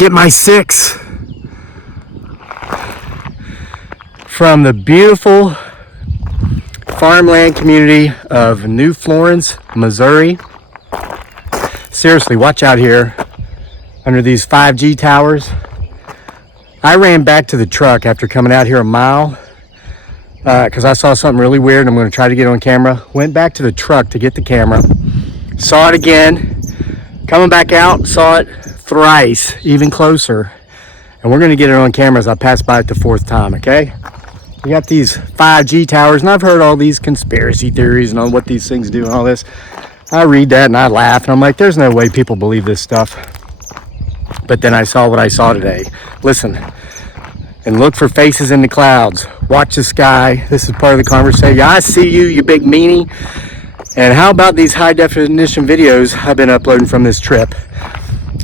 get my 6 from the beautiful farmland community of New Florence, Missouri. Seriously, watch out here under these 5G towers. I ran back to the truck after coming out here a mile because I saw something really weird. I'm going to try to get it on camera. Went back to the truck to get the camera. Saw it again. Coming back out, saw it thrice, even closer. And we're going to get it on camera as I pass by it the 4th time, okay? We got these 5G towers, and I've heard all these conspiracy theories and on what these things do and all this. I read that and I laugh, and I'm like, there's no way people believe this stuff. But then I saw what I saw today. Listen, and look for faces in the clouds. Watch the sky. This is part of the conversation. Yeah, I see you, you big meanie. And how about these high definition videos I've been uploading from this trip?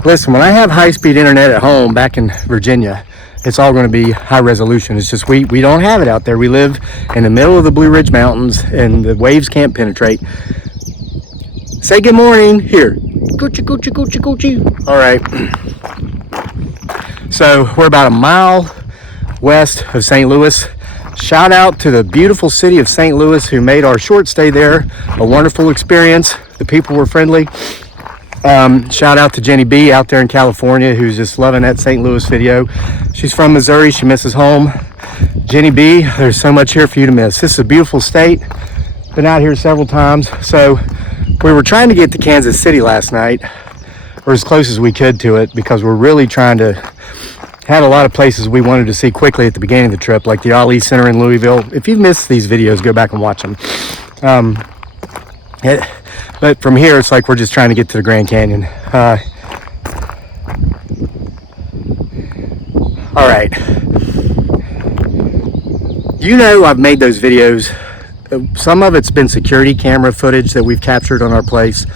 Listen, when I have high-speed internet at home back in Virginia, it's all going to be high resolution. It's just we don't have it out there. We live in the middle of the Blue Ridge Mountains and the waves can't penetrate. Say good morning. Here. Coochie, coochie, coochie, coochie. All right. So we're about a mile west of St. Louis. Shout out to the beautiful city of St. Louis who made our short stay there a wonderful experience. The people were friendly. Shout out to Jenny B out there in California who's just loving that St. Louis video. She's from Missouri. She misses home. Jenny B, there's so much here for you to miss. This is a beautiful state. Been out here several times. So we were trying to get to Kansas City last night, or as close as we could to it, because we're really trying to, had a lot of places we wanted to see quickly at the beginning of the trip, like the Ali Center in Louisville. If you've missed these videos, go back and watch them. But from here, it's like we're just trying to get to the Grand Canyon. All right. You know I've made those videos. Some of it's been security camera footage that we've captured on our place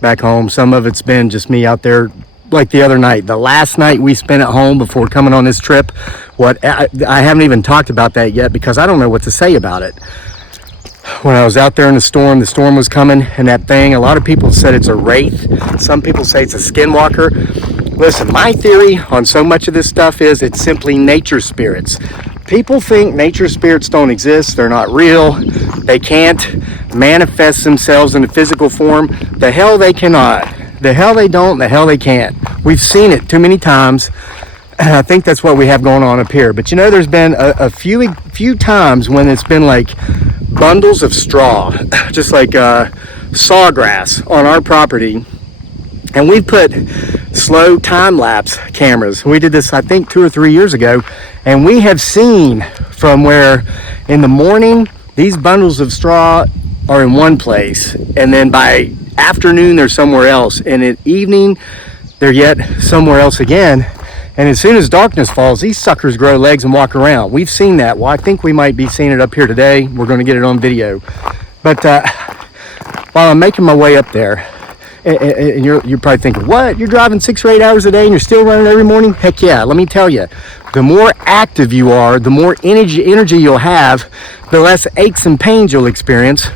back home. Some of it's been just me out there, like the other night. The last night we spent at home before coming on this trip. I haven't even talked about that yet because I don't know what to say about it. When I was out there in the storm was coming, and that thing, a lot of people said it's a wraith. Some people say it's a skinwalker. Listen, my theory on so much of this stuff is it's simply nature spirits. People think nature spirits don't exist, they're not real, they can't manifest themselves in a physical form. The hell they cannot. The hell they don't, the hell they can't. We've seen it too many times, and I think that's what we have going on up here. But you know, there's been a few times when it's been like bundles of straw, just like sawgrass on our property, and we put slow time-lapse cameras. We did this I think 2 or 3 years ago, and we have seen from where in the morning these bundles of straw are in one place, and then by afternoon they're somewhere else, and at evening they're yet somewhere else again. And as soon as darkness falls, these suckers grow legs and walk around. We've seen that. Well, I think we might be seeing it up here today. We're going to get it on video. But while I'm making my way up there, and you're probably thinking, what? You're driving 6 or 8 hours a day and you're still running every morning? Heck yeah. Let me tell you, the more active you are, the more energy you'll have, the less aches and pains you'll experience.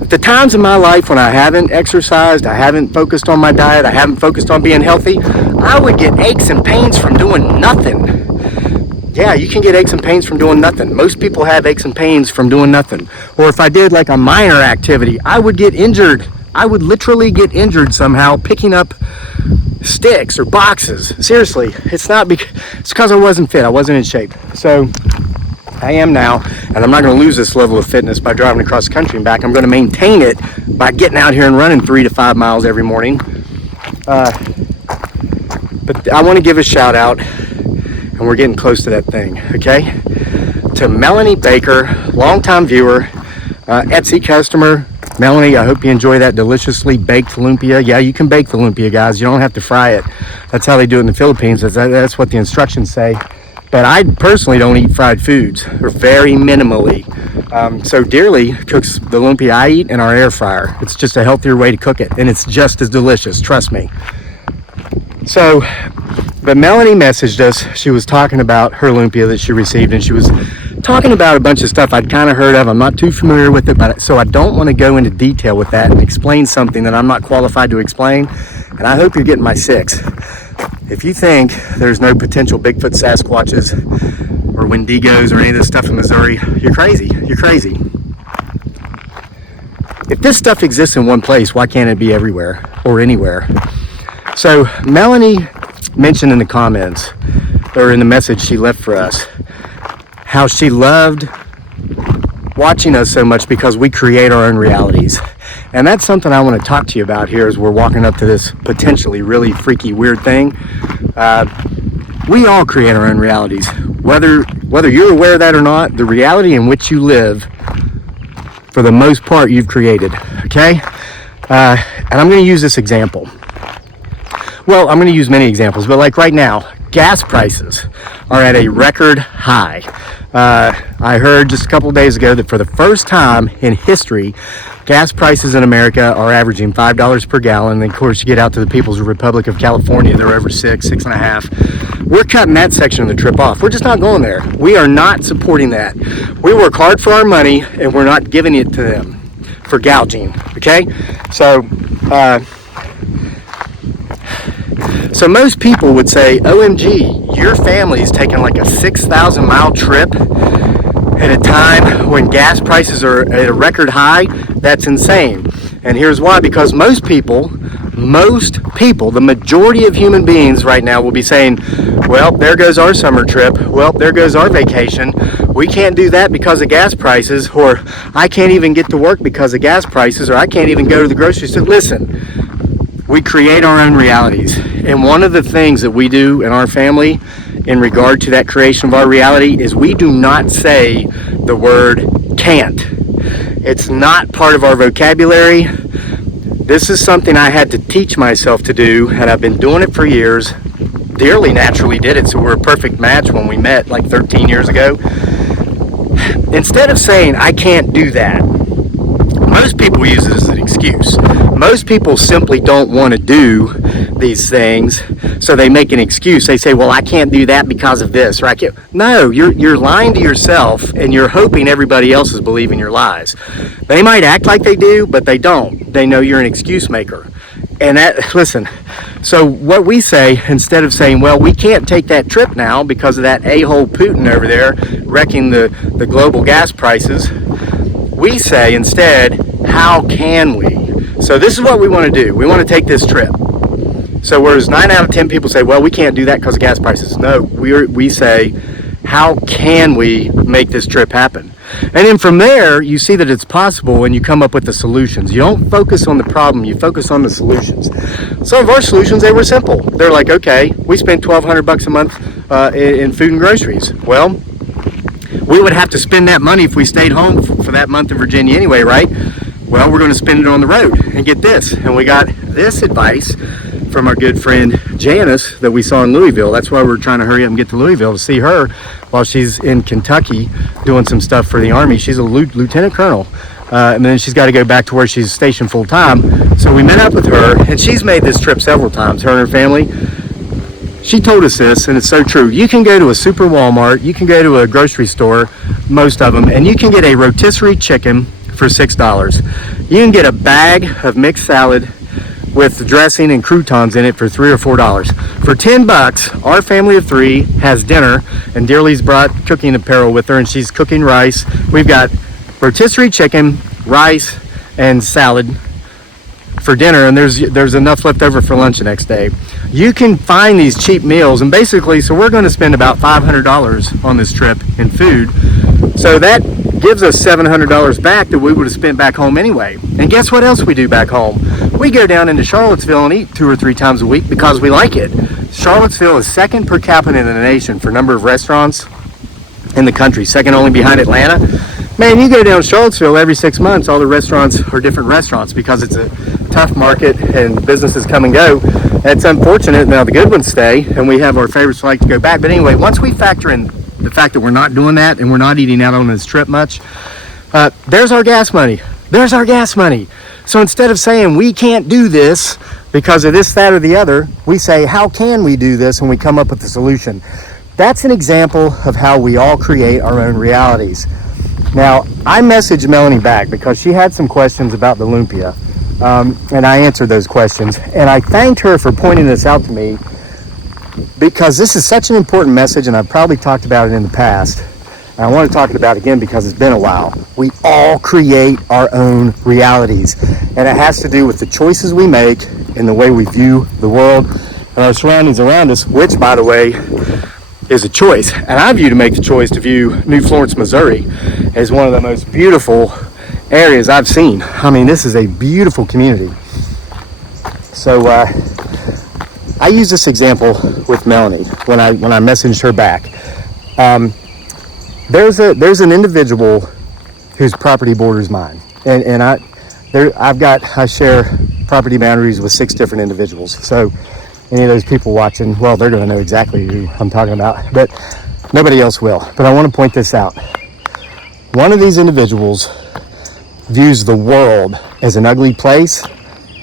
The times in my life when I haven't exercised, I haven't focused on my diet, I haven't focused on being healthy, I would get aches and pains from doing nothing. Yeah, you can get aches and pains from doing nothing. Most people have aches and pains from doing nothing. Or if I did like a minor activity, I would get injured. I would literally get injured somehow picking up sticks or boxes. Seriously, it's because I wasn't fit. I wasn't in shape. So I am now, and I'm not going to lose this level of fitness by driving across the country and back. I'm going to maintain it by getting out here and running 3 to 5 miles every morning. But I want to give a shout out, and we're getting close to that thing, okay? To Melanie Baker, longtime viewer, Etsy customer. Melanie, I hope you enjoy that deliciously baked lumpia. Yeah, you can bake the lumpia, guys. You don't have to fry it. That's how they do it in the Philippines. That's what the instructions say. But I personally don't eat fried foods, or very minimally. So Dearly cooks the lumpia I eat in our air fryer. It's just a healthier way to cook it, and it's just as delicious, trust me. So, but Melanie messaged us. She was talking about her lumpia that she received, and she was talking about a bunch of stuff I'd kind of heard of. I'm not too familiar with it, but so I don't want to go into detail with that and explain something that I'm not qualified to explain, and I hope you're getting my 6. If you think there's no potential Bigfoot, Sasquatches, or Wendigos, or any of this stuff in Missouri, you're crazy. You're crazy. If this stuff exists in one place, why can't it be everywhere or anywhere? So Melanie mentioned in the comments, or in the message she left for us, how she loved watching us so much because we create our own realities. And that's something I want to talk to you about here as we're walking up to this potentially really freaky, weird thing. We all create our own realities. Whether you're aware of that or not, the reality in which you live, for the most part, you've created, okay? And I'm going to use this example. Well, I'm going to use many examples, but like right now, gas prices are at a record high. I heard just a couple of days ago that for the first time in history, gas prices in America are averaging $5 per gallon. And of course, you get out to the People's Republic of California, they're over $6, $6.50. We're cutting that section of the trip off. We're just not going there. We are not supporting that. We work hard for our money, and we're not giving it to them for gouging. Okay, so most people would say, OMG, your family is taking like a 6,000 mile trip at a time when gas prices are at a record high. That's insane. And here's why: because most people, the majority of human beings right now will be saying, well, there goes our summer trip. Well, there goes our vacation. We can't do that because of gas prices, or I can't even get to work because of gas prices, or I can't even go to the grocery store. Listen, we create our own realities. And one of the things that we do in our family in regard to that creation of our reality is we do not say the word can't. It's not part of our vocabulary. This is something I had to teach myself to do, and I've been doing it for years. Dearly naturally did it, so we're a perfect match when we met like 13 years ago. Instead of saying, I can't do that, most people use it as an excuse. Most people simply don't want to do these things, so they make an excuse. They say, well, I can't do that because of this, or I can't. No, you're lying to yourself, and you're hoping everybody else is believing your lies. They might act like they do, but they don't. They know you're an excuse maker. And listen, so what we say, instead of saying, well, we can't take that trip now because of that a-hole Putin over there wrecking the global gas prices, we say instead, how can we? So this is what we want to do. We want to take this trip. So whereas 9 out of 10 people say, well, we can't do that because of gas prices. No, we say, how can we make this trip happen? And then from there, you see that it's possible, and you come up with the solutions. You don't focus on the problem, you focus on the solutions. Some of our solutions, they were simple. They're like, okay, we spent $1,200 a month in food and groceries. Well, we would have to spend that money if we stayed home for that month in Virginia anyway, right? Well, we're going to spend it on the road. And get this, and we got this advice from our good friend Janice that we saw in Louisville. That's why we're trying to hurry up and get to Louisville to see her while she's in Kentucky doing some stuff for the Army. She's a lieutenant colonel, and then she's got to go back to where she's stationed full time. So we met up with her, and she's made this trip several times, her and her family. She told us this, and it's so true. You can go to a super Walmart, you can go to a grocery store, most of them, and you can get a rotisserie chicken for $6. You can get a bag of mixed salad with dressing and croutons in it for $3 or $4. For $10, our family of 3 has dinner, and Dearly's brought cooking apparel with her, and she's cooking rice. We've got rotisserie chicken, rice, and salad for dinner, and there's enough left over for lunch the next day. You can find these cheap meals, and basically, so we're going to spend about $500 on this trip in food. So that gives us $700 back that we would have spent back home anyway. And guess what else we do back home? We go down into Charlottesville and eat 2 or 3 times a week because we like it. Charlottesville is second per capita in the nation for number of restaurants in the country, second only behind Atlanta. Man, you go down to Charlottesville every 6 months, all the restaurants are different restaurants because it's a tough market and businesses come and go. It's unfortunate. Now the good ones stay, and we have our favorites who like to go back. But anyway, once we factor in the fact that we're not doing that and we're not eating out on this trip much, there's our gas money. There's our gas money. So instead of saying we can't do this because of this, that, or the other, we say, how can we do this? And we come up with a solution. That's an example of how we all create our own realities. Now, I messaged Melanie back because she had some questions about the lumpia, and I answered those questions. And I thanked her for pointing this out to me because this is such an important message, and I've probably talked about it in the past. And I want to talk about it again because it's been a while. We all create our own realities, and it has to do with the choices we make and the way we view the world and our surroundings around us, which, by the way, is a choice. And I view to make the choice to view New Florence, Missouri as one of the most beautiful areas I've seen. I mean, this is a beautiful community. So I use this example with Melanie when I messaged her back. There's an individual whose property borders mine, and I share property boundaries with 6 different individuals. So any of those people watching, well, they're going to know exactly who I'm talking about, but nobody else will. But I want to point this out. One of these individuals views the world as an ugly place,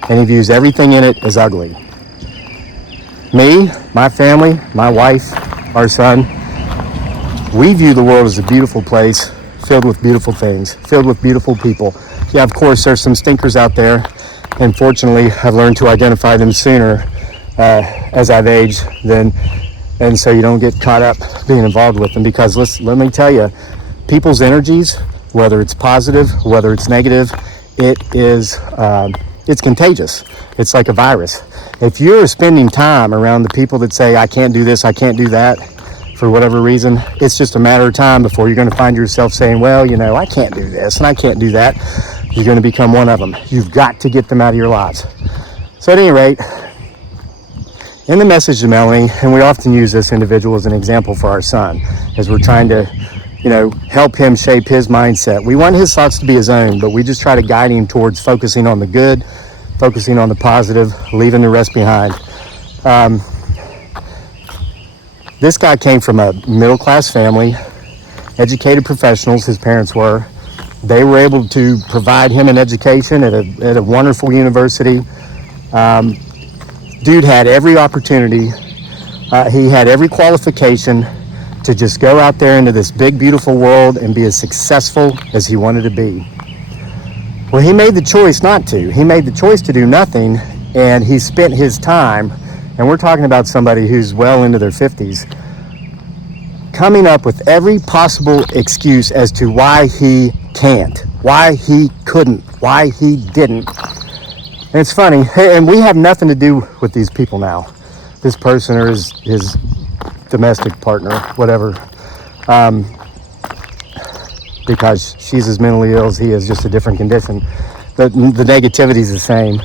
and he views everything in it as ugly. Me, my family, my wife, our son, we view the world as a beautiful place, filled with beautiful things, filled with beautiful people. Yeah, of course, there's some stinkers out there, and fortunately, I've learned to identify them sooner as I've aged, and so you don't get caught up being involved with them. Because let me tell you, people's energies, whether it's positive, whether it's negative, it's contagious. It's like a virus. If you're spending time around the people that say, I can't do this, I can't do that, for whatever reason, it's just a matter of time before you're going to find yourself saying, well, I can't do this and I can't do that. You're going to become one of them. You've got to get them out of your lives. So at any rate, in the message to Melanie, and we often use this individual as an example for our son, as we're trying to, help him shape his mindset. We want his thoughts to be his own, but we just try to guide him towards focusing on the good, focusing on the positive, leaving the rest behind. This guy came from a middle-class family, educated professionals, his parents were. They were able to provide him an education at a wonderful university. Dude had every opportunity. He had every qualification to just go out there into this big, beautiful world and be as successful as he wanted to be. Well, he made the choice not to. He made the choice to do nothing, and he spent his time, and we're talking about somebody who's well into their 50s, coming up with every possible excuse as to why he can't, why he couldn't, why he didn't. And it's funny, and we have nothing to do with these people now. This person or his domestic partner, whatever, because she's as mentally ill as he is, just a different condition. The negativity is the same.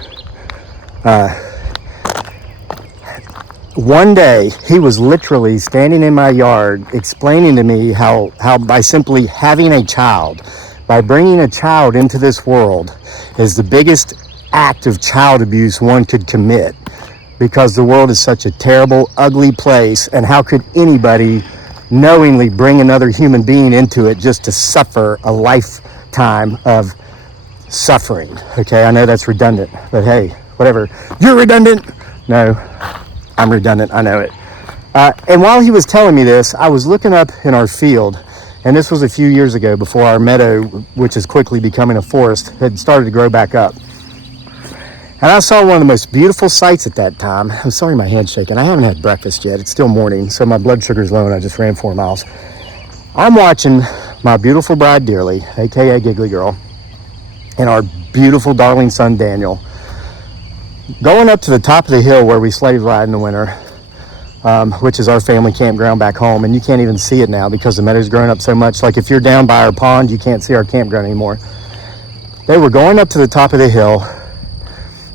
One day, he was literally standing in my yard explaining to me how by simply having a child, by bringing a child into this world, is the biggest act of child abuse one could commit, because the world is such a terrible, ugly place, and how could anybody knowingly bring another human being into it just to suffer a lifetime of suffering? Okay, I know that's redundant, but hey, whatever. You're redundant? No, I'm redundant, I know it. And while he was telling me this, I was looking up in our field, and this was a few years ago before our meadow, which is quickly becoming a forest, had started to grow back up. And I saw one of the most beautiful sights at that time. I'm sorry my hand's shaking. I haven't had breakfast yet. It's still morning, so my blood sugar's low and I just ran 4 miles. I'm watching my beautiful bride dearly, aka Giggly Girl, and our beautiful darling son Daniel going up to the top of the hill where we slave ride in the winter, which is our family campground back home. And you can't even see it now because the meadow's grown up so much. Like if you're down by our pond, you can't see our campground anymore. They were going up to the top of the hill.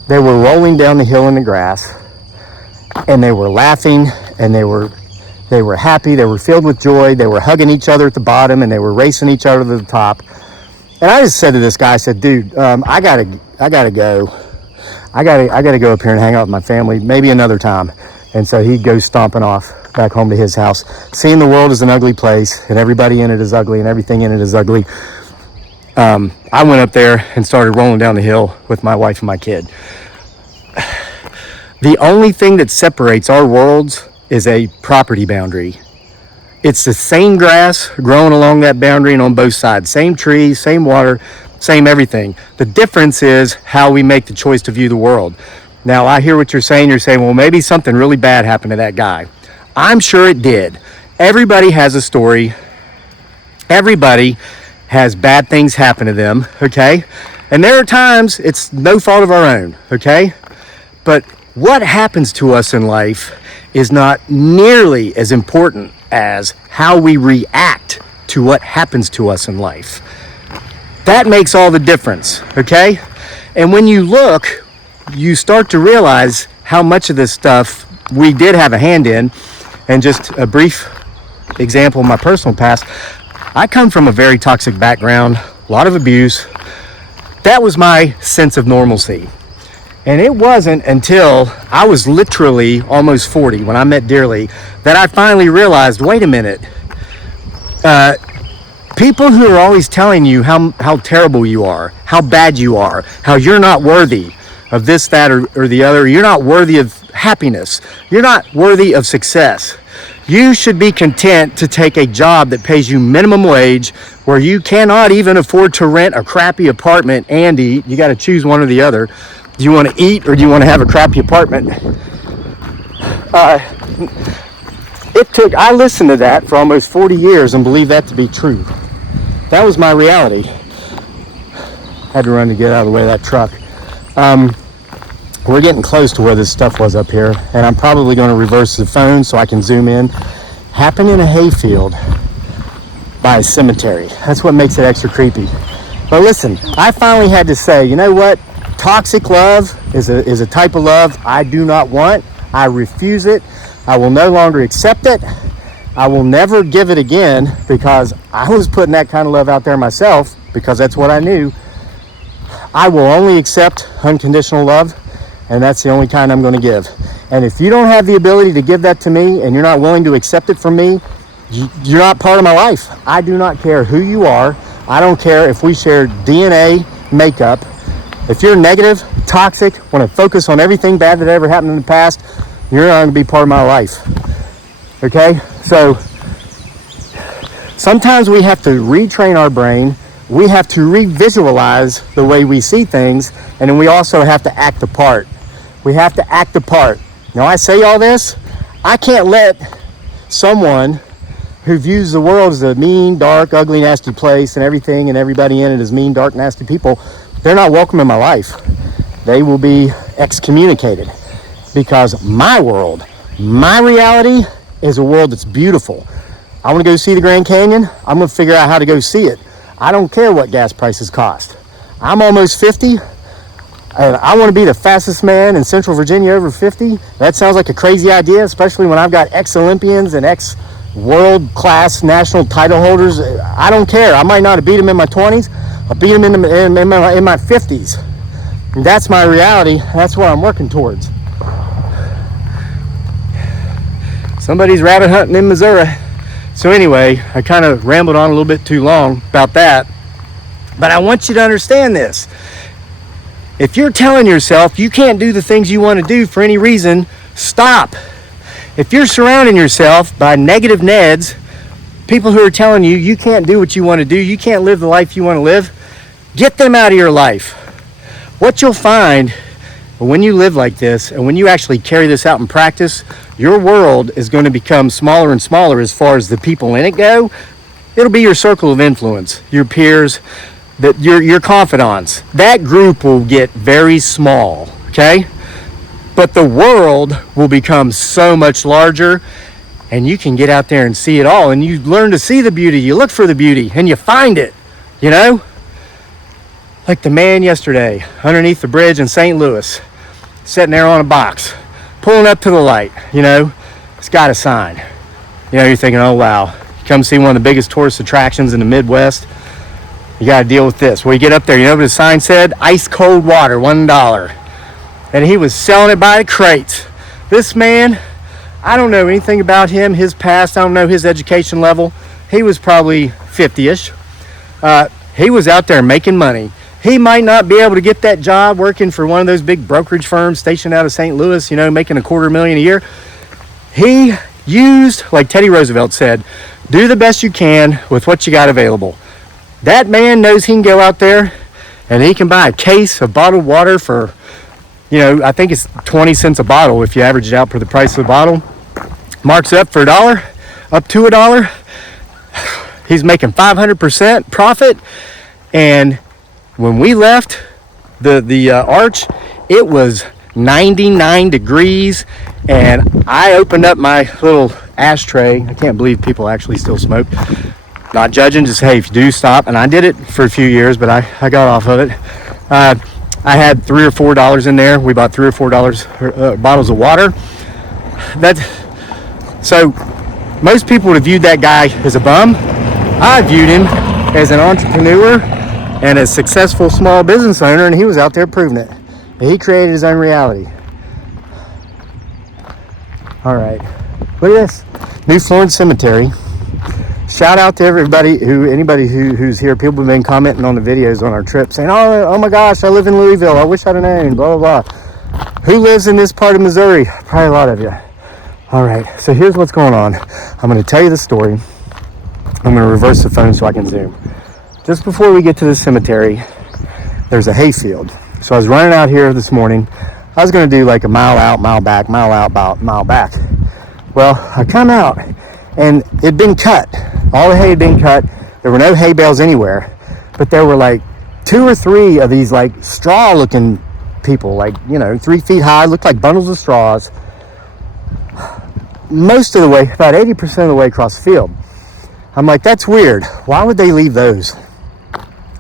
They were rolling down the hill in the grass, and they were laughing, and they were happy. They were filled with joy. They were hugging each other at the bottom, and they were racing each other to the top. And I just said to this guy, I said, dude, I gotta go. I gotta go up here and hang out with my family, maybe another time. And so he'd go stomping off back home to his house, seeing the world as an ugly place, and everybody in it is ugly, and everything in it is ugly. I went up there and started rolling down the hill with my wife and my kid. The only thing that separates our worlds is a property boundary. It's the same grass growing along that boundary and on both sides. Same trees, same water, same everything. The difference is how we make the choice to view the world. Now, I hear what you're saying. You're saying, well, maybe something really bad happened to that guy. I'm sure it did. Everybody has a story. Everybody has bad things happen to them, okay? And there are times it's no fault of our own, okay? But what happens to us in life is not nearly as important as how we react to what happens to us in life. That makes all the difference, okay? And when you look, you start to realize how much of this stuff we did have a hand in. And just a brief example of my personal past, I come from a very toxic background, a lot of abuse. That was my sense of normalcy. And it wasn't until I was literally almost 40 when I met Dearly that I finally realized, wait a minute, people who are always telling you how terrible you are, how bad you are, how you're not worthy of this, that, or the other, you're not worthy of happiness, you're not worthy of success. You should be content to take a job that pays you minimum wage where you cannot even afford to rent a crappy apartment and eat. You got to choose one or the other. Do you want to eat or do you want to have a crappy apartment? I listened to that for almost 40 years and believed that to be true. That was my reality. Had to run to get out of the way of that truck. We're getting close to where this stuff was up here, and I'm probably going to reverse the phone so I can zoom in. Happened in a hayfield by a cemetery. That's what makes it extra creepy. But listen, I finally had to say, you know what? Toxic love is a type of love I do not want. I refuse it. I will no longer accept it. I will never give it again because I was putting that kind of love out there myself because that's what I knew. I will only accept unconditional love, and that's the only kind I'm going to give. And if you don't have the ability to give that to me and you're not willing to accept it from me, you're not part of my life. I do not care who you are. I don't care if we share DNA, makeup. If you're negative, toxic, want to focus on everything bad that ever happened in the past, you're not going to be part of my life. Okay? So sometimes we have to retrain our brain. We have to re-visualize the way we see things, and then we also have to act the part. We have to act the part. Now, I say all this, I can't let someone who views the world as a mean, dark, ugly, nasty place and everything and everybody in it as mean, dark, nasty people, they're not welcome in my life. They will be excommunicated because my world, my reality is a world that's beautiful. I want to go see the Grand Canyon. I'm going to figure out how to go see it. I don't care what gas prices cost. I'm almost 50, and I want to be the fastest man in Central Virginia over 50. That sounds like a crazy idea, especially when I've got ex-Olympians and ex-world-class national title holders. I don't care. I might not have beat them in my 20s. I beat them in my 50s. And that's my reality. That's what I'm working towards. Somebody's rabbit hunting in Missouri. So anyway, I kind of rambled on a little bit too long about that. But I want you to understand this. If you're telling yourself you can't do the things you want to do for any reason, stop. If you're surrounding yourself by negative Neds, people who are telling you you can't do what you want to do, you can't live the life you want to live, get them out of your life. What you'll find when you live like this and when you actually carry this out in practice, your world is going to become smaller and smaller as far as the people in it go. It'll be your circle of influence, your peers, your confidants. That group will get very small, okay? But the world will become so much larger, and you can get out there and see it all, and you learn to see the beauty. You look for the beauty, and you find it, you know? Like the man yesterday underneath the bridge in St. Louis, sitting there on a box, pulling up to the light, you know, it's got a sign. You know, you're thinking, oh, wow, you come see one of the biggest tourist attractions in the Midwest, you got to deal with this. Well, you get up there, you know what the sign said? Ice cold water, $1. And he was selling it by the crates. This man, I don't know anything about him, his past, I don't know his education level. He was probably 50-ish. He was out there making money. He might not be able to get that job working for one of those big brokerage firms stationed out of St. Louis, you know, making $250,000 a year. He used, like Teddy Roosevelt said, do the best you can with what you got available. That man knows he can go out there and he can buy a case of bottled water for, you know, I think it's 20 cents a bottle if you average it out for the price of the bottle. Marks up for $1, up to $1. He's making 500% profit. And when we left the arch, it was 99 degrees, and I opened up my little ashtray. I can't believe people actually still smoke. Not judging, just hey, if you do, stop. And I did it for a few years, but I got off of it. I had $3 or $4 in there. We bought $3 or $4 bottles of water. So most people would have viewed that guy as a bum. I viewed him as an entrepreneur and a successful small business owner, and he was out there proving it. He created his own reality. All right, look at this. New Florence Cemetery. Shout out to anybody who's here. People have been commenting on the videos on our trip saying, oh my gosh, I live in Louisville. I wish I'd have known, blah, blah, blah. Who lives in this part of Missouri? Probably a lot of you. All right, so here's what's going on. I'm going to tell you the story. I'm going to reverse the phone so I can zoom. Just before we get to the cemetery, there's a hayfield. So I was running out here this morning. I was going to do like a mile out, mile back, mile out, about mile back. Well, I come out and it'd been cut. All the hay had been cut. There were no hay bales anywhere, but there were like 2 or 3 of these like straw looking people, like, 3 feet high, looked like bundles of straws. Most of the way, about 80% of the way across the field. I'm like, that's weird. Why would they leave those?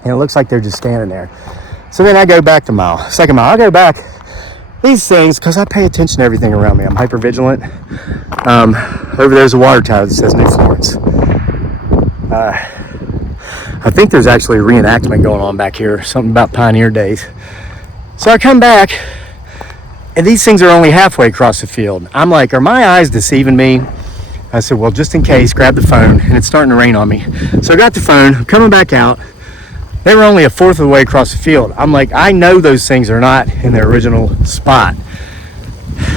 And it looks like they're just standing there. So then I go back the second mile. I go back. These things, because I pay attention to everything around me. I'm hyper vigilant. Over there's a water tower that says New Florence. I think there's actually a reenactment going on back here. Something about pioneer days. So I come back, and these things are only halfway across the field. I'm like, are my eyes deceiving me? I said, well, just in case, grab the phone, and it's starting to rain on me. So I got the phone, I'm coming back out. They were only a fourth of the way across the field. I'm like, I know those things are not in their original spot.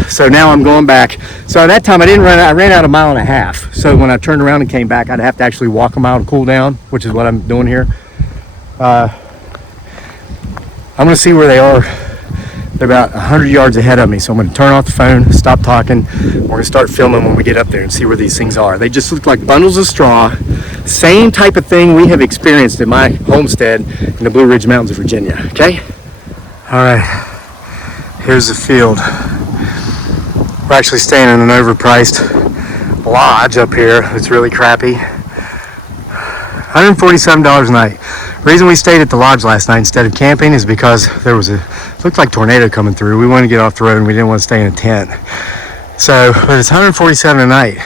So now I'm going back. So at that time, I ran out a mile and a half. So when I turned around and came back, I'd have to actually walk a mile to cool down, which is what I'm doing here. I'm gonna see where they are. They're about 100 yards ahead of me. So I'm gonna turn off the phone, stop talking. We're gonna start filming when we get up there and see where these things are. They just look like bundles of straw. Same type of thing we have experienced in my homestead in the Blue Ridge Mountains of Virginia, okay? All right, here's the field. We're actually staying in an overpriced lodge up here. It's really crappy. $147 a night. The reason we stayed at the lodge last night instead of camping is because there was looked like tornado coming through. We wanted to get off the road and we didn't want to stay in a tent. So, but it's $147 a night.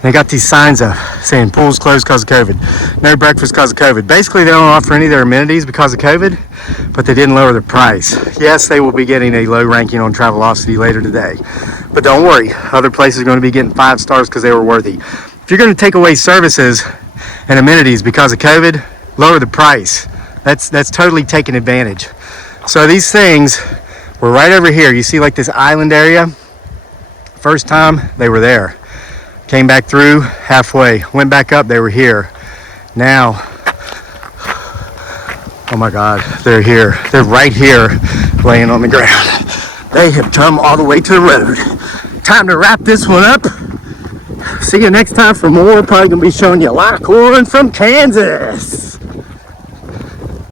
They got these signs up saying pools closed because of COVID. No breakfast because of COVID. Basically, they don't offer any of their amenities because of COVID, but they didn't lower the price. Yes, they will be getting a low ranking on Travelocity later today. But don't worry, other places are going to be getting 5 stars because they were worthy. If you're going to take away services and amenities because of COVID, lower the price. That's totally taking advantage. So these things were right over here. You see like this island area? First time, they were there. Came back through halfway, went back up, they were here. Now, oh my God, they're here. They're right here, laying on the ground. They have come all the way to the road. Time to wrap this one up. See you next time for more. Probably gonna be showing you a lot of corn from Kansas.